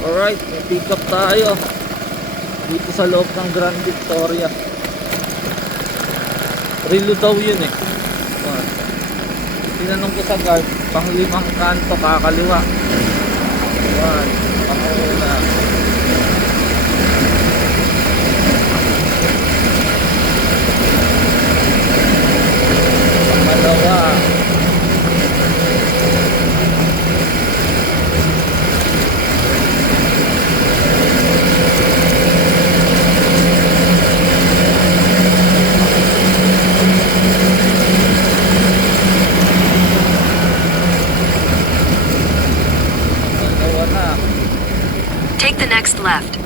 Alright, may pick up tayo dito sa loob ng Grand Victoria. Relo daw yun eh. Tinanong ko sa guard, pang 5 kanto kakaliwa. Panguna. Pangalawa. Take the next left.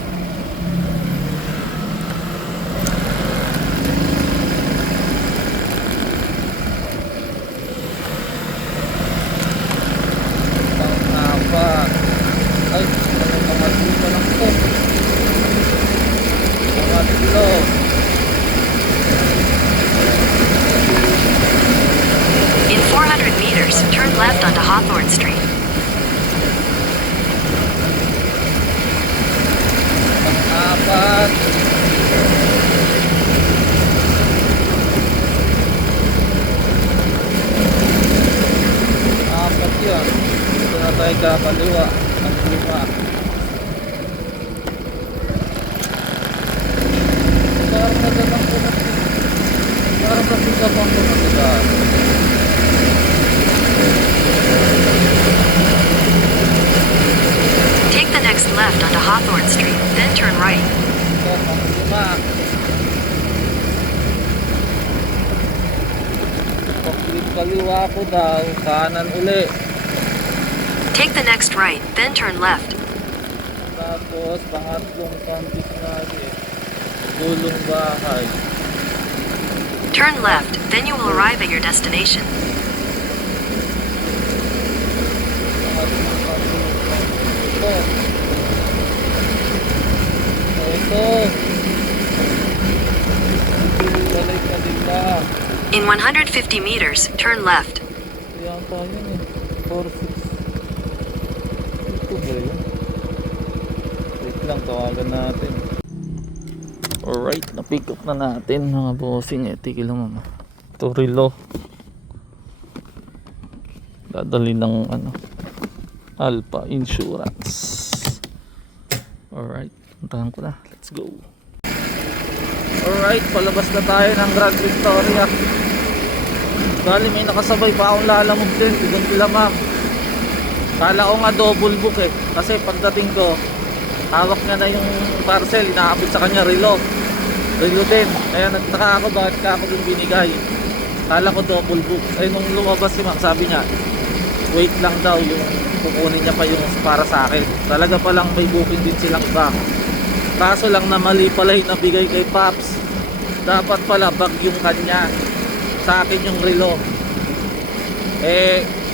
Pang-apat. Ay, pangatlo pa lang ito. Pangatlo. In 400 meters, turn left onto Hawthorne Street. Apat. Apat yun. Dito na tayo kakaliwa. Ang 5. Parang nagandang ko na. Parang kapitapang ko na sila. Take the next left onto Hawthorne Street, then turn right. Ito, ang 5. Pag-click kaliwa ko daw, kanan uli. Take the next right, then turn left. Tapos, pangatlong campus natin. Gulong bahay. Turn left, then you will arrive at your destination. Pangatlong campus. Ito. Walay ka din lang. In 150 meters, turn left. Yan tayo yun eh. 4-6. Ito ba yun? Wait lang, tawagan natin. Alright, na-pick up na natin mga bossing. Tigil lang mama. Ito relo. Dadali ng Alpha Insurance. Alright, puntahan ko na. Let's go. Alright, palabas na tayo ng Grand Victoria. Bali may nakasabay pa akong lalamog din. Tigon sila ma'am. Kala ko nga double book eh. Kasi pagdating ko, hawak niya na yung parcel. Inaabot sa kanya relo. Relo din. Kaya nagtaka ako bakit ka ako yung binigay. Kala ko double book. Ay nung lumabas si ma'am, sabi niya wait lang daw, yung kukunin niya pa yung para sa akin. Talaga palang may booking din silang iba. Kaso lang na mali pala yung nabigay kay Paps. Dapat pala bag yung kanya, sa akin yung relo.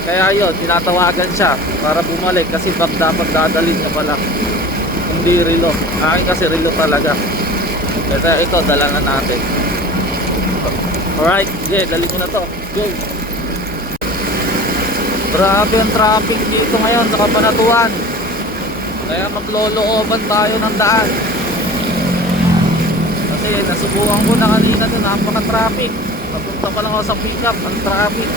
Kaya yun, tinatawagan siya para bumalik kasi bag dapat dadalhin na pala, hindi relo. Akin kasi relo talaga. Kaya ito, dala na natin. Alright, sige, dali mo na to. Go! Grabe ang traffic dito ngayon sa Cabanatuan. Kaya maglolooban tayo ng daan. Kasi nasubukan ko na kanina doon, napaka-traffic. Papunta pa lang ako sa pick-up, ang traffic.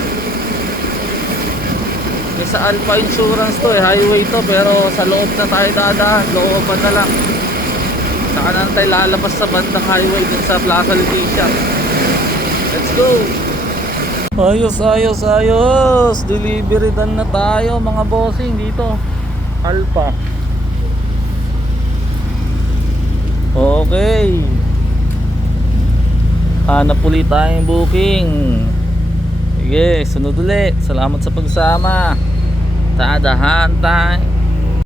Kasi sa Alpha Insurance to highway to, pero sa loob na tayo dadaan, looban na lang. Saka na tayo lalabas sa bandang highway dun sa Plaza Leticia. Let's go! Ayos. Delivery done na tayo mga bossing dito. Alpha. Okay. Hanap ulit tayong booking. Sige, sunod ulit. Salamat sa pagsama. Tadahan tayo.